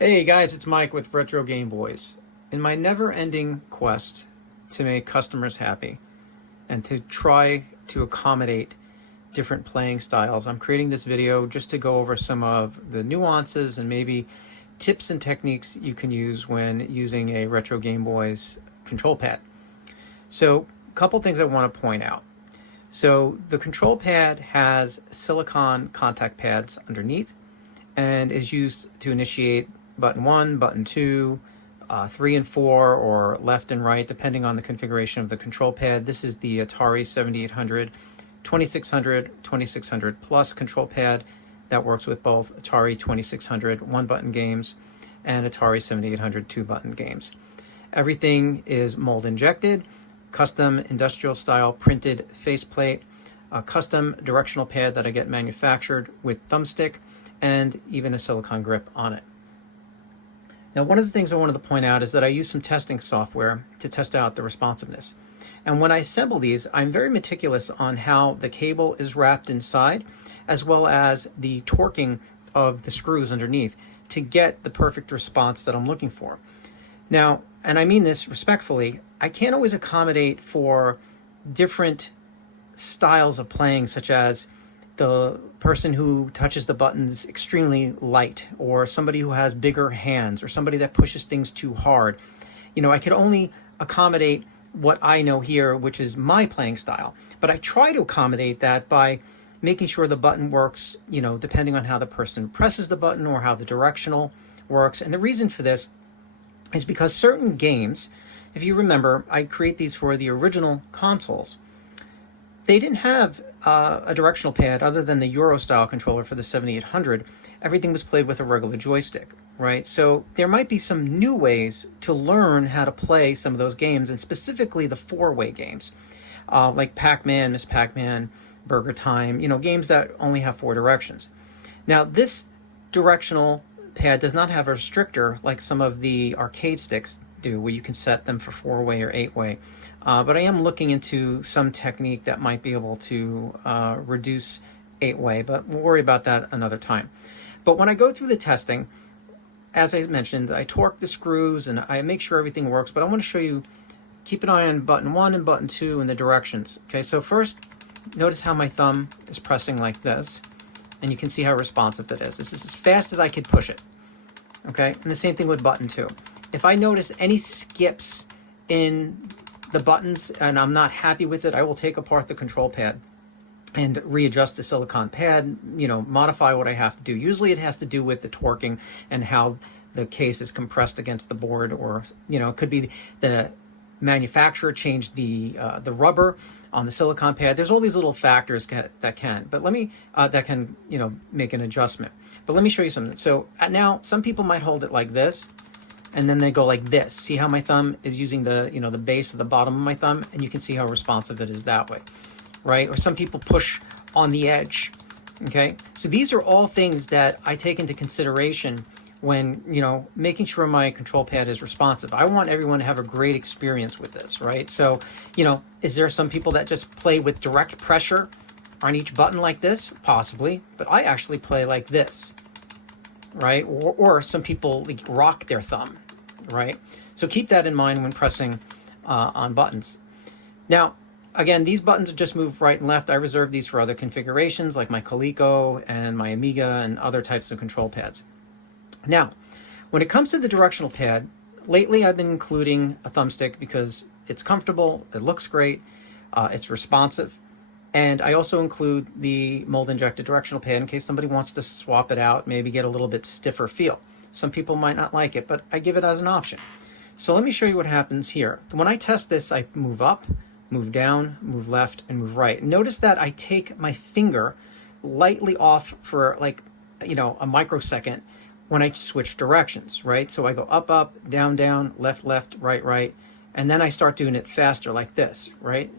Hey guys, it's Mike with RetroGameBoyz. In my never-ending quest to make customers happy and to try to accommodate different playing styles, I'm creating this video just to go over some of the nuances and maybe tips and techniques you can use when using a RetroGameBoyz control pad. So, a couple things I want to point out. So, the control pad has silicone contact pads underneath and is used to initiate button 1, button 2, 3 and 4, or left and right, depending on the configuration of the control pad. This is the Atari 7800, 2600, 2600 Plus control pad that works with both Atari 2600 one-button games and Atari 7800 two-button games. Everything is mold injected, custom industrial style printed faceplate, a custom directional pad that I get manufactured with thumbstick, and even a silicone grip on it. Now, one of the things I wanted to point out is that I use some testing software to test out the responsiveness. And when I assemble these, I'm very meticulous on how the cable is wrapped inside, as well as the torquing of the screws underneath to get the perfect response that I'm looking for. Now, and I mean this respectfully, I can't always accommodate for different styles of playing, such as the person who touches the buttons extremely light, or somebody who has bigger hands, or somebody that pushes things too hard. You know, I could only accommodate what I know here, which is my playing style. But I try to accommodate that by making sure the button works, you know, depending on how the person presses the button or how the directional works. And the reason for this is because certain games, if you remember, I create these for the original consoles. They didn't have a directional pad other than the Euro style controller for the 7800. Everything was played with a regular joystick, right? So there might be some new ways to learn how to play some of those games, and specifically the four-way games, like Pac-Man, Miss Pac-Man, Burger Time, you know, games that only have 4 directions. Now, this directional pad does not have a restrictor like some of the arcade sticks do, where you can set them for 4-way or 8-way. But I am looking into some technique that might be able to reduce 8-way, but we'll worry about that another time. But when I go through the testing, as I mentioned, I torque the screws and I make sure everything works, but I want to show you, keep an eye on button 1 and button 2 and the directions. Okay, so first, notice how my thumb is pressing like this, and you can see how responsive it is. This is as fast as I could push it. Okay, and the same thing with button 2. If I notice any skips in the buttons and I'm not happy with it, I will take apart the control pad and readjust the silicone pad, you know, modify what I have to do. Usually it has to do with the torquing and how the case is compressed against the board, or, you know, it could be the manufacturer changed the rubber on the silicone pad. There's all these little factors that can, but let me, that can, you know, make an adjustment. But let me show you something. So now some people might hold it like this, and then they go like this. See how my thumb is using the, you know, the base of the bottom of my thumb, and you can see how responsive it is that way, right? Or some people push on the edge, okay? So these are all things that I take into consideration when, you know, making sure my control pad is responsive. I want everyone to have a great experience with this, right? So, you know, is there some people that just play with direct pressure on each button like this? Possibly, but I actually play like this, right? Or some people like rock their thumb, right? So keep that in mind when pressing on buttons. Now, again, these buttons just move right and left. I reserve these for other configurations like my Coleco and my Amiga and other types of control pads. Now, when it comes to the directional pad, lately I've been including a thumbstick because it's comfortable, it looks great, it's responsive. And I also include the mold injected directional pad in case somebody wants to swap it out, maybe get a little bit stiffer feel. Some people might not like it, but I give it as an option. So let me show you what happens here. When I test this, I move up, move down, move left, and move right. Notice that I take my finger lightly off for, like, you know, a microsecond when I switch directions, right? So I go up, up, down, down, left, left, right, right, and then I start doing it faster like this, right?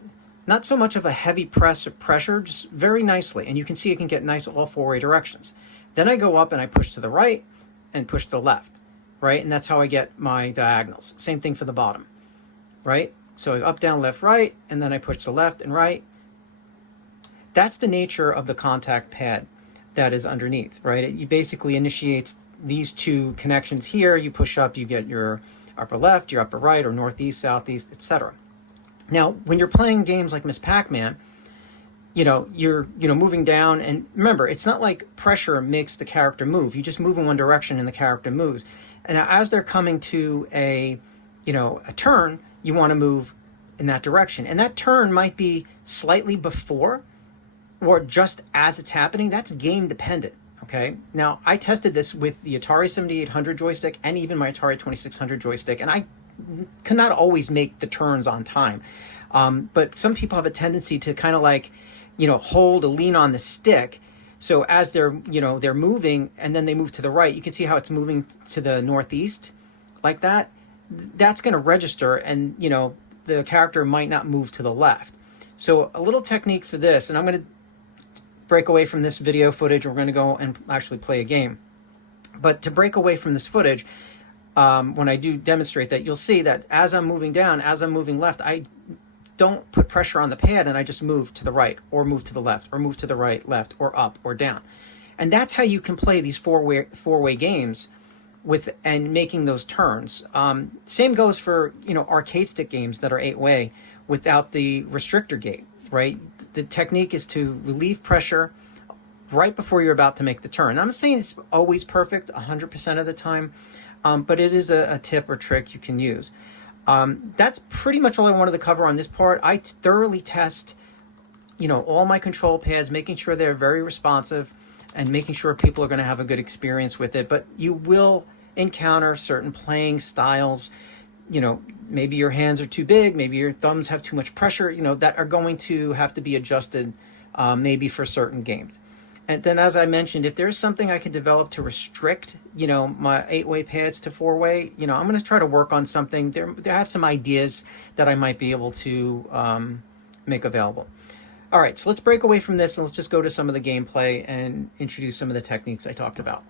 Not so much of a heavy press or pressure, just very nicely. And you can see it can get nice all 4-way directions. Then I go up and I push to the right and push to the left, right? And that's how I get my diagonals. Same thing for the bottom, right? So up, down, left, right, and then I push to left and right. That's the nature of the contact pad that is underneath, right? It basically initiates these two connections here, you push up, you get your upper left, your upper right, or northeast, southeast, etc. Now, when you're playing games like Miss Pac-Man, you're moving down, and remember, it's not like pressure makes the character move. You just move in one direction and the character moves. And now as they're coming to a turn, you want to move in that direction. And that turn might be slightly before or just as it's happening. That's game dependent. Okay. Now, I tested this with the Atari 7800 joystick and even my Atari 2600 joystick, and I cannot always make the turns on time. But some people have a tendency to kind of like, hold or lean on the stick. So as they're moving and then they move to the right, you can see how it's moving to the northeast like that. That's going to register, and, the character might not move to the left. So a little technique for this, and I'm going to break away from this video footage. We're going to go and actually play a game. But to break away from this footage, when I do demonstrate that, you'll see that as I'm moving down, as I'm moving left, I don't put pressure on the pad, and I just move to the right or move to the left or move to the right, left, or up or down. And that's how you can play these four-way games and making those turns. Same goes for, arcade stick games that are 8-way without the restrictor gate, right? The technique is to relieve pressure right before you're about to make the turn. I'm not saying it's always perfect 100% of the time, but it is a tip or trick you can use. That's pretty much all I wanted to cover on this part. I thoroughly test, all my control pads, making sure they're very responsive and making sure people are going to have a good experience with it. But you will encounter certain playing styles, maybe your hands are too big, maybe your thumbs have too much pressure, that are going to have to be adjusted, maybe for certain games. And then, as I mentioned, if there's something I can develop to restrict, my 8-way pads to 4-way, I'm going to try to work on something. There have some ideas that I might be able to make available. All right, so let's break away from this and let's just go to some of the gameplay and introduce some of the techniques I talked about.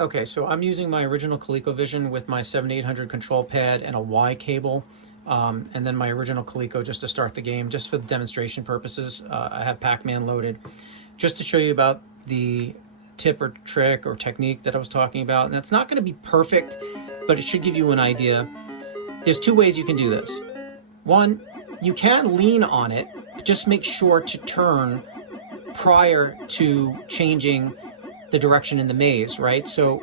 Okay, so I'm using my original ColecoVision with my 7800 control pad and a Y cable, and then my original Coleco just to start the game, just for the demonstration purposes. I have Pac-Man loaded, just to show you about the tip or trick or technique that I was talking about. And that's not going to be perfect, but it should give you an idea. There's two ways you can do this. One, you can lean on it, but just make sure to turn prior to changing the direction in the maze, right? So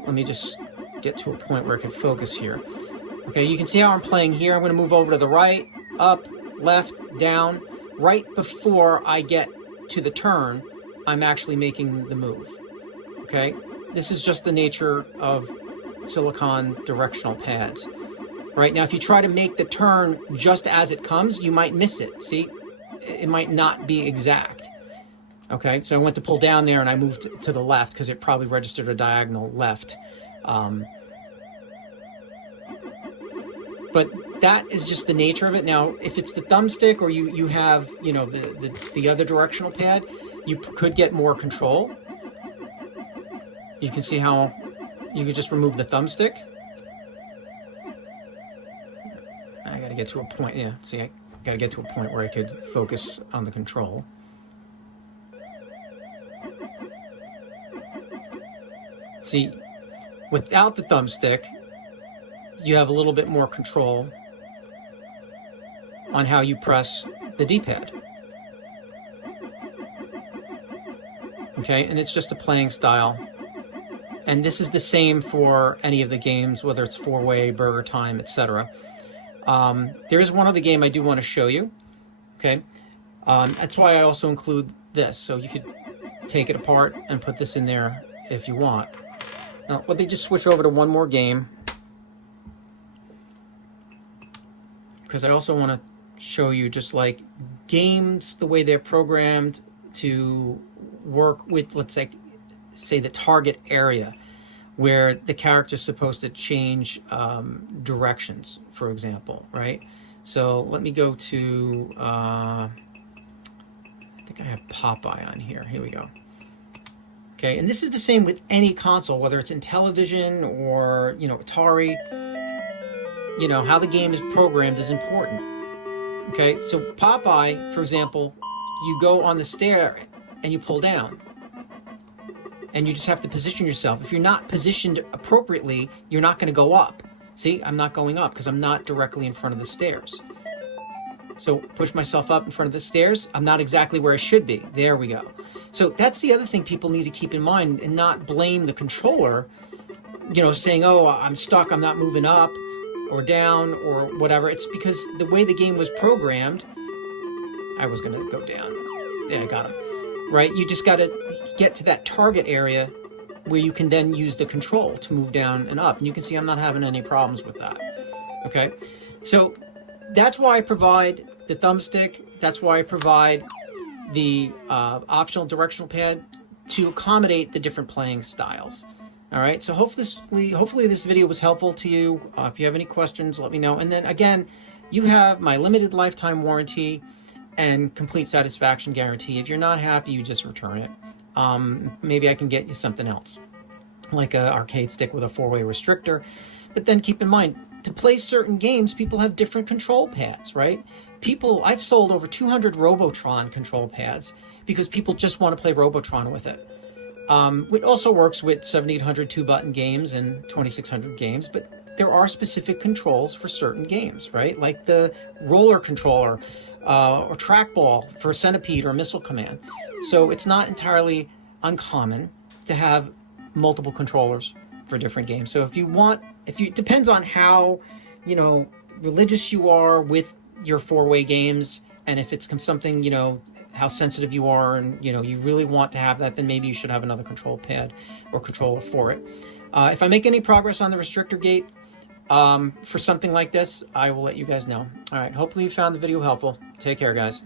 let me just get to a point where I can focus here. Okay, you can see how I'm playing here. I'm going to move over to the right, up, left, down. Right before I get to the turn, I'm actually making the move. Okay, this is just the nature of silicon directional pads. Right, now if you try to make the turn just as it comes, you might miss it. See, it might not be exact. Okay, so I went to pull down there and I moved to the left because it probably registered a diagonal left. But that is just the nature of it. Now, if it's the thumbstick or you have, the other directional pad, you could get more control. You can see how you could just remove the thumbstick. I got to get to a point, I got to get to a point where I could focus on the control. See, without the thumbstick, you have a little bit more control on how you press the D-pad. Okay, and it's just a playing style. And this is the same for any of the games, whether it's 4-way, Burger Time, etc. There is one other game I do want to show you. Okay, that's why I also include this, so you could take it apart and put this in there if you want. Now, let me just switch over to one more game, because I also want to show you just like games, the way they're programmed to work with, let's say the target area where the character's supposed to change directions, for example, right? So let me go to, I think I have Popeye on here. Here we go. Okay, and this is the same with any console, whether it's in television or, Atari. How the game is programmed is important. Okay, so Popeye, for example, you go on the stair and you pull down. And you just have to position yourself. If you're not positioned appropriately, you're not going to go up. See, I'm not going up because I'm not directly in front of the stairs. So push myself up in front of the stairs. I'm not exactly where I should be. There we go. So that's the other thing people need to keep in mind and not blame the controller, you know, saying, oh, I'm stuck, I'm not moving up or down or whatever. It's because the way the game was programmed, I was going to go down. Yeah, I got him. Right? You just got to get to that target area where you can then use the control to move down and up. And you can see I'm not having any problems with that. Okay? So that's why I provide the thumbstick. That's why I provide the optional directional pad to accommodate the different playing styles. All right? So hopefully this video was helpful to you. If you have any questions, let me know. And then again, you have my limited lifetime warranty and complete satisfaction guarantee. If you're not happy, you just return it. Maybe I can get you something else, like an arcade stick with a 4-way restrictor. But then keep in mind, to play certain games, people have different control pads, right? I've sold over 200 Robotron control pads because people just want to play Robotron with it. It also works with 7800 2-button games and 2600 games, but there are specific controls for certain games, right? Like the roller controller, or trackball for Centipede or Missile Command. So it's not entirely uncommon to have multiple controllers for different games. So it depends on how, you know, religious you are with your 4-way games, and if it's something, you know, how sensitive you are and, you know, you really want to have that, then maybe you should have another control pad or controller for it. If I make any progress on the restrictor gate, for something like this, I will let you guys know. All right, hopefully you found the video helpful. Take care, guys.